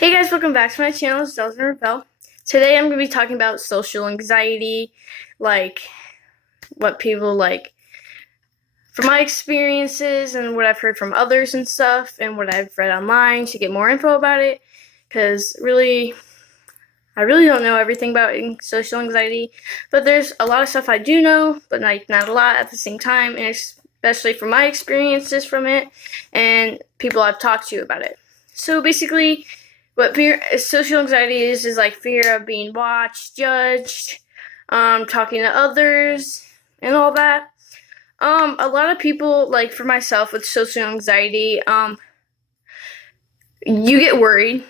Hey guys, welcome back to my channel. It's Delta Rappel. Today I'm going to be talking about social anxiety, like what people like from my experiences and what I've heard from others and stuff, and what I've read online to get more info about it. Because I really don't know everything about social anxiety, but there's a lot of stuff I do know, but like not a lot at the same time, and especially from my experiences from it and people I've talked to about it. So basically, what social anxiety is like fear of being watched, judged, talking to others, and all that. A lot of people, like for myself with social anxiety, you get worried,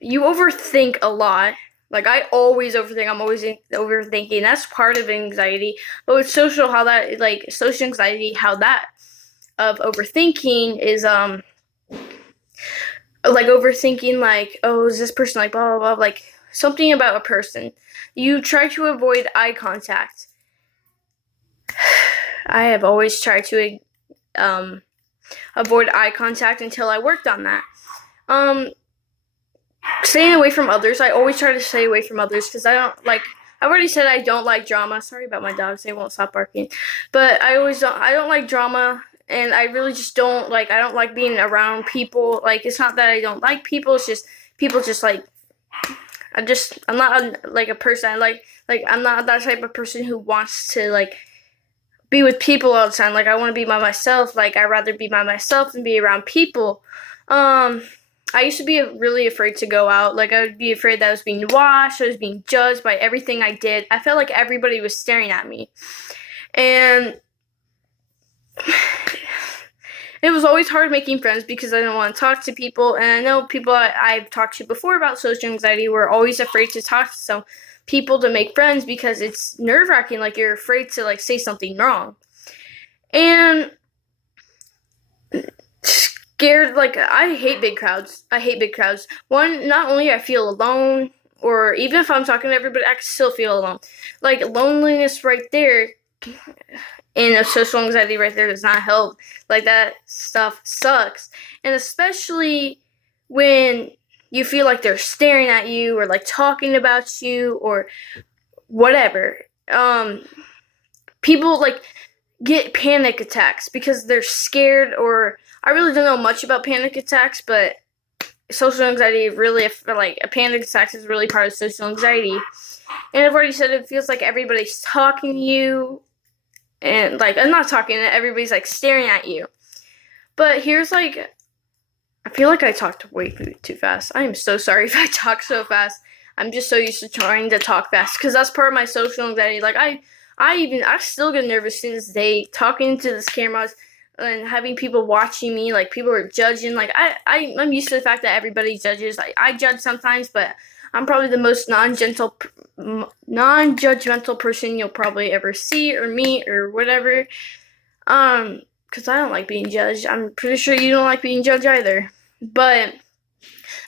you overthink a lot. Like I always overthink. I'm always overthinking. That's part of anxiety. But with social anxiety, how that of overthinking is like overthinking, like, oh, is this person like blah blah blah, like something about a person. You try to avoid eye contact. I have always tried to avoid eye contact until I worked on that. Staying away from others. I always try to stay away from others because I don't like. I've already said I don't like drama. Sorry about my dogs; they won't stop barking. But I don't like drama, and I really just don't like. I don't like being around people. Like it's not that I don't like people. It's just people just like. I'm not like a person. I'm not that type of person who wants to like be with people all the time. Like I want to be by myself. Like I'd rather be by myself than be around people. I used to be really afraid to go out. Like I would be afraid that I was being watched, I was being judged by everything I did. I felt like everybody was staring at me. And it was always hard making friends because I didn't want to talk to people. And I know people I've talked to before about social anxiety were always afraid to talk to some people to make friends because it's nerve-wracking. Like you're afraid to like say something wrong. And scared, like I hate big crowds. One, not only I feel alone, or even if I'm talking to everybody, I can still feel alone. Like loneliness right there and a social anxiety right there does not help. Like that stuff sucks. And especially when you feel like they're staring at you or like talking about you or whatever. People like get panic attacks because they're scared, or I really don't know much about panic attacks, but social anxiety really, like a panic attack is really part of social anxiety. And I've already said it feels like everybody's talking to you, and like I'm not talking, everybody's like staring at you. But here's like, I feel like I talked way too fast. I am so sorry if I talk so fast. I'm just so used to trying to talk fast because that's part of my social anxiety. Like I still get nervous to this day talking to this cameras and having people watching me. Like people are judging. Like I'm used to the fact that everybody judges. I judge sometimes, but I'm probably the most non-judgmental person you'll probably ever see or meet or whatever. Because I don't like being judged. I'm pretty sure you don't like being judged either. But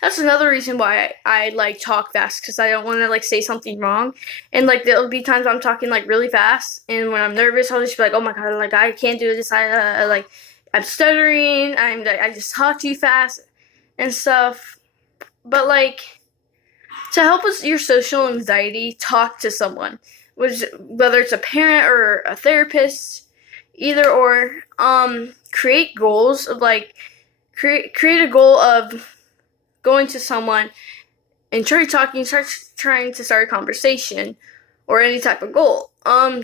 that's another reason why I like talk fast, because I don't want to like say something wrong. And like there'll be times I'm talking like really fast, and when I'm nervous, I'll just be like, oh my god, like I can't do this. I'm stuttering. I just talk too fast and stuff. But like to help with your social anxiety, talk to someone, whether it's a parent or a therapist, either or. Create goals of like create a goal of going to someone and start trying to start a conversation or any type of goal.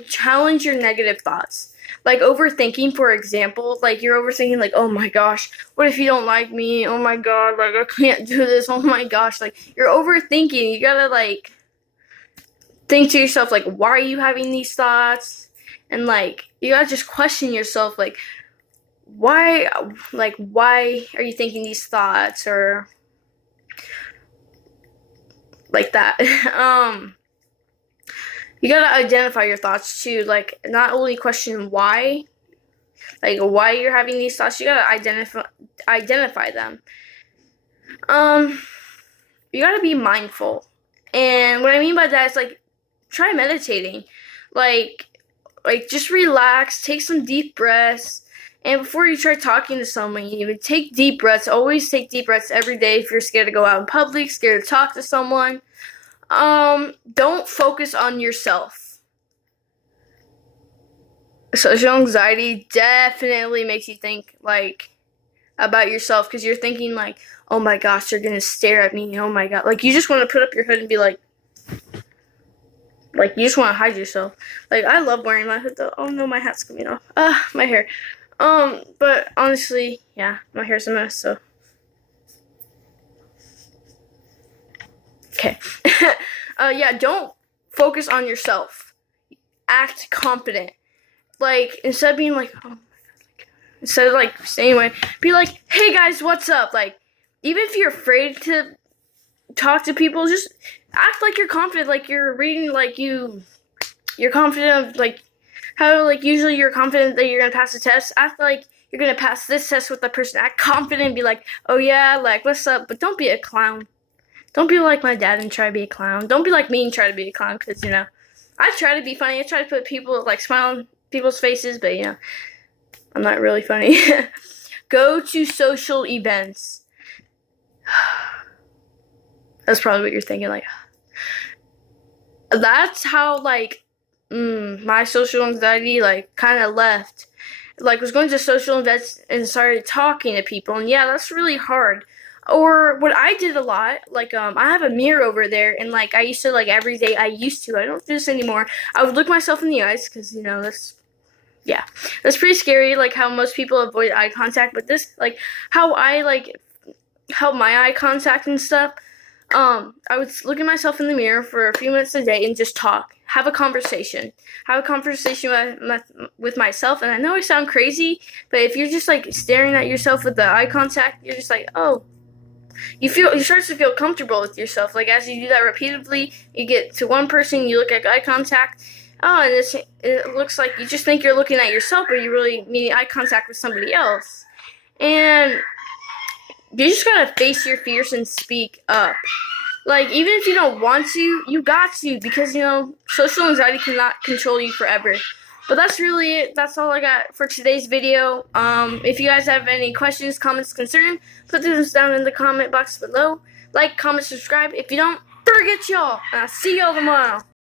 Challenge your negative thoughts. Like overthinking, for example, like you're overthinking, like, oh my gosh, what if you don't like me? Oh my god, like I can't do this. Oh my gosh, like you're overthinking. You gotta like think to yourself, like, why are you having these thoughts? And like you gotta just question yourself, like, why are you thinking these thoughts, or like that. You gotta identify your thoughts too. Like not only question why, like why you're having these thoughts, you gotta identify them. You gotta be mindful. And what I mean by that is like try meditating. Like just relax, take some deep breaths, And before you try talking to someone, you need to take deep breaths. Always take deep breaths every day if you're scared to go out in public, scared to talk to someone. Don't focus on yourself. Social anxiety definitely makes you think, like, about yourself, because you're thinking, like, oh my gosh, they're going to stare at me. Oh my God. Like, you just want to put up your hood and be like, you just want to hide yourself. Like, I love wearing my hood, though. Oh no, my hat's coming off. My hair. But honestly, yeah, my hair's a mess, so. Okay. Yeah, don't focus on yourself. Act confident. Like, instead of being like, oh my God, instead of like saying like, be like, hey guys, what's up? Like, even if you're afraid to talk to people, just act like you're confident, like you're reading, like you're confident of, like, how, like, usually you're confident that you're gonna pass the test. Act like you're gonna pass this test with the person. Act confident and be like, oh yeah, like, what's up? But don't be a clown. Don't be like my dad and try to be a clown. Don't be like me and try to be a clown, because, you know, I try to be funny. I try to put people, like, smile on people's faces, but, you know, I'm not really funny. Go to social events. That's probably what you're thinking, like, that's how, like, my social anxiety, like, kind of left. Like, was going to social events and started talking to people, and yeah, that's really hard. Or what I did a lot, like, I have a mirror over there, and, like, I used to, like, every day, I don't do this anymore. I would look myself in the eyes, because, you know, that's pretty scary, like, how most people avoid eye contact, but this, like, how I, like, help my eye contact and stuff, I would look at myself in the mirror for a few minutes a day and just talk. Have a conversation. With myself. And I know I sound crazy, but if you're just, like, staring at yourself with the eye contact, you're just like, oh. You start to feel comfortable with yourself. Like, as you do that repeatedly, you get to one person, you look at eye contact. Oh, and it looks like you just think you're looking at yourself, but you really need eye contact with somebody else. And you just gotta face your fears and speak up. Like, even if you don't want to, you got to, because, you know, social anxiety cannot control you forever. But that's really it. That's all I got for today's video. If you guys have any questions, comments, concerns, put those down in the comment box below. Like, comment, subscribe. If you don't, forget y'all. And I'll see y'all tomorrow.